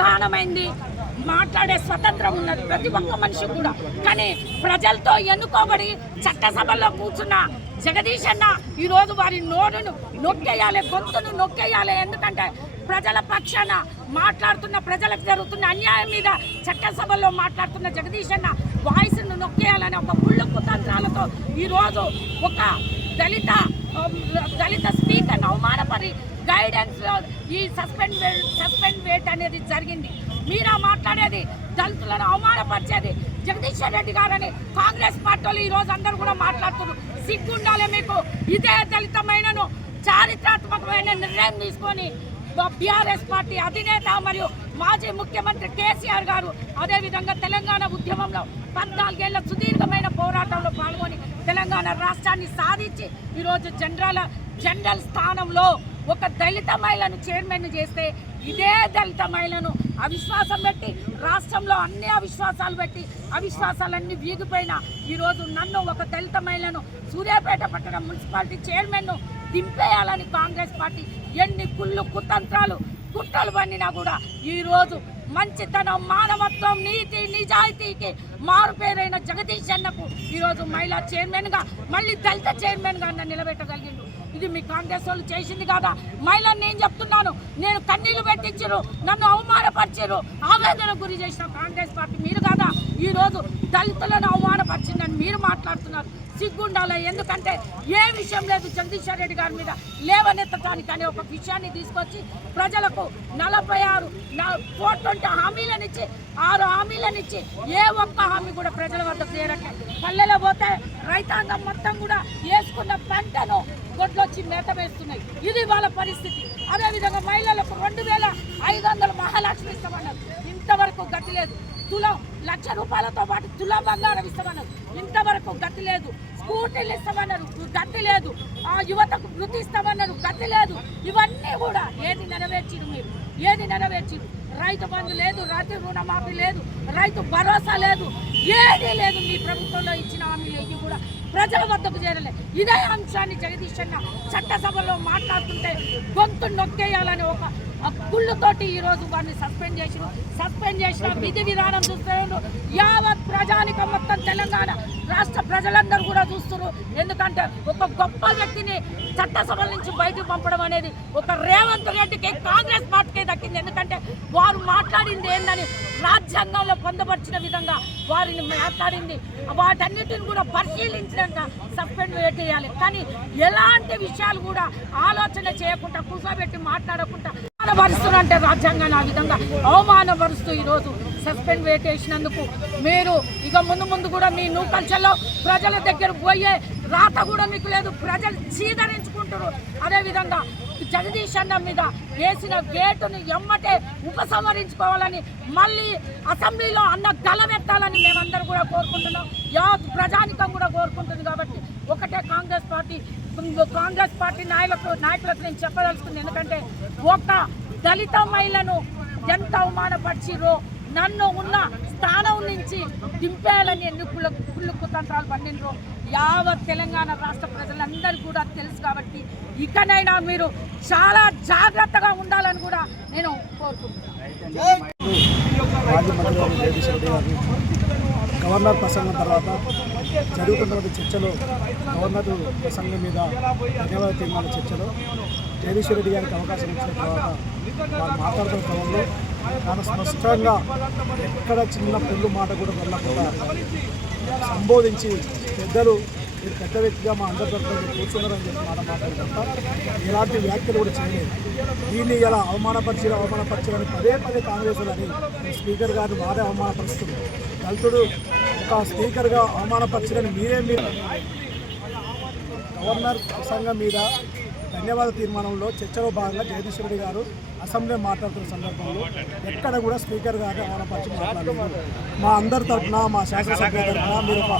ప్రధానమైంది. మాట్లాడే స్వతంత్రం ఉన్నది ప్రతి ఒక్క మనిషి కూడా. కానీ ప్రజలతో ఎన్నుకోబడి చట్టసభల్లో కూర్చున్న జగదీష్ అన్న ఈరోజు వారి నోరును నొక్కేయాలి గొంతును నొక్కేయాలి. ఎందుకంటే ప్రజల పక్షాన మాట్లాడుతున్న ప్రజలకు జరుగుతున్న అన్యాయం మీద చట్టసభల్లో మాట్లాడుతున్న జగదీష్ అన్న వాయిస్ను నొక్కేయాలని ఒక ముళ్ళు కుతంత్రాలతో ఈరోజు ఒక దళిత దళిత స్పీకర్ను అవమానపరి గైడెన్స్ ఈ సస్పెండ్ సస్పెండ్ వేట్ అనేది జరిగింది. మీరా మాట్లాడేది దళితులను అవమానపరిచేది జగదీశ్వర్ రెడ్డి గారని కాంగ్రెస్ పార్టీ వాళ్ళు ఈ అందరూ కూడా మాట్లాడుతున్నారు. సిగ్గుండాలి మీకు. ఇదే దళితమైనను చారిత్రాత్మకమైన నిర్ణయం తీసుకొని బీఆర్ఎస్ పార్టీ అధినేత మరియు మాజీ ముఖ్యమంత్రి కేసీఆర్ గారు అదేవిధంగా తెలంగాణ ఉద్యమంలో పద్నాలుగేళ్ళ సుదీర్ఘమైన పోరాటంలో పాల్గొని తెలంగాణ రాష్ట్రాన్ని సాధించి ఈరోజు జనరల్ జనరల్ స్థానంలో ఒక దళిత మహిళను చైర్మన్ చేస్తే ఇదే దళిత మహిళను అవిశ్వాసం పెట్టి రాష్ట్రంలో అన్ని అవిశ్వాసాలు పెట్టి అవిశ్వాసాలన్నీ వీగిపోయిన ఈరోజు నన్ను ఒక దళిత మహిళను సూర్యాపేట పట్టణ మున్సిపాలిటీ చైర్మన్ను దింపేయాలని కాంగ్రెస్ పార్టీ ఎన్ని కుళ్ళు కుతంత్రాలు కుట్రలు పండినా కూడా ఈరోజు మంచితనం మానవత్వం నీతి నిజాయితీకి మారుపేరైన జగదీష్ అన్నకు ఈరోజు మహిళా చైర్మన్గా మళ్ళీ దళిత చైర్మన్గా అన్న నిలబెట్టగలిగిండు. ఇది మీ కాంగ్రెస్ వాళ్ళు చేసింది కాదా? మహిళను నేను చెప్తున్నాను నేను కన్నీళ్ళు పెట్టించరు నన్ను అవమానపరిచారు ఆవేదన గురి చేసిన కాంగ్రెస్ పార్టీ మీరు కాదా? ఈరోజు దళితులను అవమానపరిచిందని మీరు మాట్లాడుతున్నారు. సిగ్గుండాల? ఎందుకంటే ఏ విషయం లేదు జగదీశ్వర్ రెడ్డి గారి మీద లేవనెత్తటానికి అనే ఒక విషయాన్ని తీసుకొచ్చి ప్రజలకు నలభై ఆరు ఫోర్ ట్వంటీ హామీలనిచ్చి ఆరు హామీలనిచ్చి ఏ ఒక్క హామీ కూడా ప్రజల వద్దకు చేరట్లేదు పల్లెలో పోతే రైతాంగం మొత్తం కూడా వేసుకున్న పంటను గొడ్లొచ్చి మేత వేస్తున్నాయి. ఇది వాళ్ళ పరిస్థితి. అదేవిధంగా మహిళలకు రెండు వేల ఐదు వందల మహాలక్ష్మి ఇస్తామన్నారు. ఇంతవరకు గతి లేదు. తులం లక్ష రూపాయలతో పాటు తుల బంగారం ఇస్తామన్నారు. ఇంతవరకు గతి లేదు. స్కూటీలు ఇస్తామన్నారు. గతి లేదు. ఆ యువతకు వృత్తి ఇస్తామన్నారు. గతి లేదు. ఇవన్నీ కూడా ఏది నెరవేర్చిరు మీరు? ఏది నెరవేర్చిరు? రైతు బంధు లేదు రైతు రుణమాఫీ లేదు రైతు భరోసా లేదు ఏదీ లేదు మీ ప్రభుత్వంలో ఇచ్చిన హామీలు ఇవి కూడా ప్రజల వద్దకు చేరలే. ఇదే అంశాన్ని జగదీష్ అన్న చట్టసభలో మాట్లాడుతుంటే గొంతు నొక్కేయాలని ఒక ఆ కుళ్ళుతోటి ఈ వారిని సస్పెండ్ చేసిన సస్పెండ్ చేసిన విధి విధానం చూస్తున్నారు యావత్ ప్రజానికం మొత్తం తెలంగాణ రాష్ట్ర ప్రజలందరూ కూడా చూస్తున్నారు ఎందుకంటే ఒక గొప్ప వ్యక్తిని చట్టసభల నుంచి బయటకు పంపడం అనేది ఒక రేవంత్ రెడ్డికి కాంగ్రెస్ పార్టీకి దక్కింది. ఎందుకంటే వారు మాట్లాడింది ఏందని రాజ్యాంగంలో పొందపరిచిన విధంగా వారిని మాట్లాడింది. వాటన్నిటిని కూడా పరిశీలించినాక సస్పెండ్ చేయాలి. కానీ ఎలాంటి విషయాలు కూడా ఆలోచన చేయకుండా కూర్చోబెట్టి మాట్లాడకుండా అవమానపరుస్తున్నంటే రాజ్యాంగాన్ని ఆ విధంగా అవమానపరుస్తూ ఈరోజు సస్పెండ్ వేటేసినందుకు మీరు ఇక ముందు ముందు కూడా మీ నూకల్చల్లో ప్రజల దగ్గర పోయే రాత కూడా మీకు లేదు. ప్రజలు చీదరించుకుంటారు అదేవిధంగా జగదీష్ అన్న మీద వేసిన గేటును ఎమ్మటే ఉపసంహరించుకోవాలని మళ్ళీ అసెంబ్లీలో అన్న గలమెత్తాలని మేమందరూ కూడా కోరుకుంటున్నాం. యావత్ ప్రజానికం కూడా కోరుకుంటుంది కాబట్టి ఒకటే కాంగ్రెస్ పార్టీ కాంగ్రెస్ పార్టీ నాయకులకు నాయకులకు నేను చెప్పదలుచుకుంది. ఎందుకంటే ఒక దళిత మహిళను ఎంత అవమానపరిచిరో నన్ను ఉన్న స్థానం నుంచి దింపేయాలని ఎన్ని కుళ్ళు కుతంత్రాలు పండినరో యావత్ తెలంగాణ రాష్ట్ర ప్రజలందరూ కూడా తెలుసు కాబట్టి ఇకనైనా మీరు చాలా జాగ్రత్తగా ఉండాలని కూడా నేను కోరుకుంటున్నాను. గవర్నర్ ప్రసంగం తర్వాత జరుగుతున్నటువంటి చర్చలో గవర్నర్ ప్రసంగం మీద ధన్యవాద తీర్మాన చర్చలో జగదీష్ రెడ్డి గారికి అవకాశం ఇచ్చిన తర్వాత వారు మాట్లాడుతున్న క్రమంలో తాను స్పష్టంగా ఎక్కడ చిన్న పొల్లు మాట కూడా వెళ్ళకుండా సంబోధించి పెద్దలు మీరు పెద్ద వ్యక్తిగా మా అందరి తరఫున కూర్చున్నారని చెప్పి మాట మాట్లాడుకుంటా ఎలాంటి వ్యాఖ్యలు కూడా చేయలేదు. దీన్ని ఇలా అవమానపరిచి అవమానపరిచారని పదే పదే కాంగ్రెస్ అని స్పీకర్ గారిని వారే అవమానపరుస్తుంది దళితుడు ఒక స్పీకర్గా అవమానపరిచారని మీరే మీరు గవర్నర్ ప్రసంగం మీద ధన్యవాద తీర్మానంలో చర్చలో భాగంగా జగదీష్ రెడ్డి గారు అసెంబ్లీ మాట్లాడుతున్న సందర్భంలో ఎక్కడ కూడా స్పీకర్ గారిని అవమానపరిచి మాట్లాడలేదు. మా అందరి తరఫున మా శాసనసభ్యుల తరఫున మీరు ఒక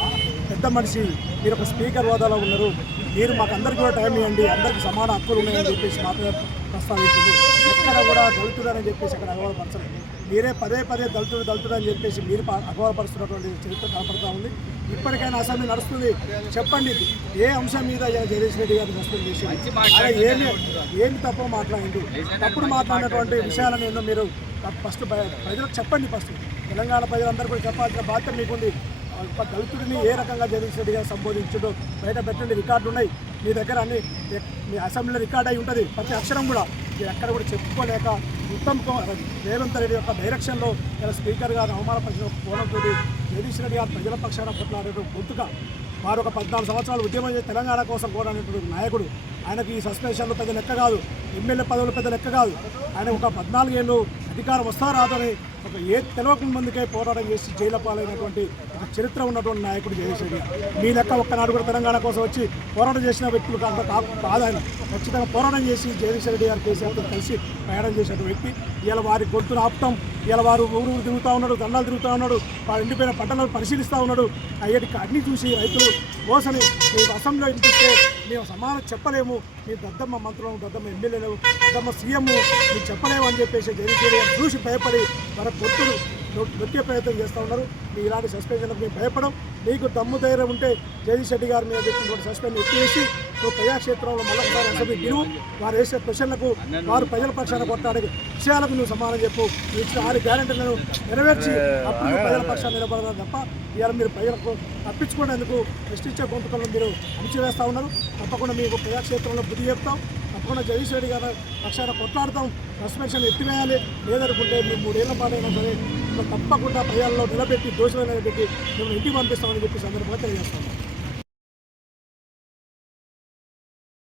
పెద్ద మనిషి మీరు ఒక స్పీకర్ హోదాలో ఉన్నారు. మీరు మాకు అందరికీ కూడా టైం ఇవ్వండి అందరికీ సమాన హక్కులు ఉన్నాయని చెప్పేసి మాత్రమే ప్రస్తావించింది. ఎక్కడ కూడా దళితుడని చెప్పేసి అక్కడ అగౌరవపరచలేదు మీరే పదే పదే దళితుడు దళితుడు అని చెప్పేసి మీరు అగౌరవపరుస్తున్నటువంటి చరిత్ర కనపడతా ఉంది. ఇప్పటికైనా అసెంబ్లీ నడుస్తుంది. చెప్పండి ఏ అంశం మీద జగదీష్ రెడ్డి గారిని సస్పెండ్ చేసి ఏమి ఏమి తప్పో మాట్లాడింది? తప్పుడు మాట్లాడినటువంటి విషయాలను ఏందో మీరు ఫస్ట్ ప్రజలకు చెప్పండి ఫస్ట్. తెలంగాణ ప్రజలందరూ కూడా చెప్పాల్సిన బాధ్యత మీకుంది. దళితుడిని ఏ రకంగా జగదీష్ రెడ్డి గారు సంబోధించడో బయట పెట్టండి రికార్డు ఉన్నాయి మీ దగ్గర అన్ని మీ అసెంబ్లీలో రికార్డ్ అయి ఉంటుంది. ప్రతి అక్షరం కూడా. మీరు ఎక్కడ కూడా చెప్పుకోలేక ఉత్తమ్ కుమార్ రేవంత్ రెడ్డి యొక్క డైరెక్షన్లో ఇలా స్పీకర్ గారు అవమానపరిచిన కోణంతో జగదీష్ రెడ్డి గారు ప్రజల పక్షాన కొట్లాడే గుర్తుగా వారు ఒక పద్నాలుగు సంవత్సరాలు ఉద్యమం చేసి తెలంగాణ కోసం పోరాడినటువంటి నాయకుడు ఆయనకి ఈ సస్పెన్షన్లు పెద్ద లెక్క కాదు ఎమ్మెల్యే పదవులు పెద్ద లెక్క కాదు. ఆయన ఒక పద్నాలుగేళ్ళు అధికారం వస్తారాదని ఒక ఏ తెలవకుండా మందికే పోరాటం చేసి జైల పాలైనటువంటి ఒక చరిత్ర ఉన్నటువంటి నాయకుడు జగదీష్ మీ లెక్క ఒక్కనాడు కూడా తెలంగాణ కోసం వచ్చి పోరాటం చేసిన వ్యక్తులు కాదు కాదు ఆయన ఖచ్చితంగా పోరాటం చేసి జగదీష్ రెడ్డి గారు కేసీఆర్తో కలిసి ప్రయాణం చేసిన వ్యక్తి. ఇలా వారి గొంతును ఆపటం ఇలా వారు ఊరు తిరుగుతూ ఉన్నాడు దండాలు తిరుగుతూ ఉన్నాడు వారు ఎండిపోయిన పంటలను పరిశీలిస్తూ ఉన్నాడు. అయ్యటికి అన్ని చూసి రైతులు కోసని మీరు అసెంబ్లీలో ఇంటిస్తే మేము సమానం చెప్పలేము. మీ దద్దమ్మ మంత్రులను దద్దమ్మ ఎమ్మెల్యేలు దద్దమ్మ సీఎం మీరు చెప్పలేము అని చెప్పేసి జగదీష్ గారు చూసి భయపడి వారి పొత్తులు నొక్కే ప్రయత్నం చేస్తూ ఉన్నారు. మీ ఇలాంటి సస్పెన్షన్లకు మేము భయపడం మీకు దమ్ము ధైర్యం ఉంటే జగదీష్ రెడ్డి గారి మీద పెట్టినటువంటి సస్పెండ్ ఎత్తివేసి నువ్వు ప్రజాక్షేత్రంలో మళ్ళొకసారి అసెంబ్లీ గిరువు వారు వేసే క్వశ్చన్లకు వారు ప్రజల పక్షాన కొట్టాడే విషయాలకు నువ్వు సమానం చెప్పు. ఇచ్చిన ఆరు గ్యారెంటీలను నెరవేర్చి అప్పుడు ప్రజల పక్షాన్ని నిలబడదాం తప్ప ఇవాళ మీరు ప్రజలకు తప్పించుకునేందుకు ప్రశ్నించే గొంతుకలను మీరు అణిచివేస్తూ ఉన్నారు. తప్పకుండా మీకు ప్రజాక్షేత్రంలో బుద్ధి చెప్తాం. తప్పకుండా జగదీష్ రెడ్డి గారు పక్షాన కొట్లాడతాం. సస్పెన్షన్ ఎత్తివేయాలి. లేదనుకుంటే మేము మూడేళ్ళ పాటైనా సరే తప్పకుండా ప్రజల్లో నిలబెట్టి దోషులు నిలబెట్టి మేము ఇంటికి పంపిస్తామని చెప్పి సందర్భంగా తెలియజేస్తాను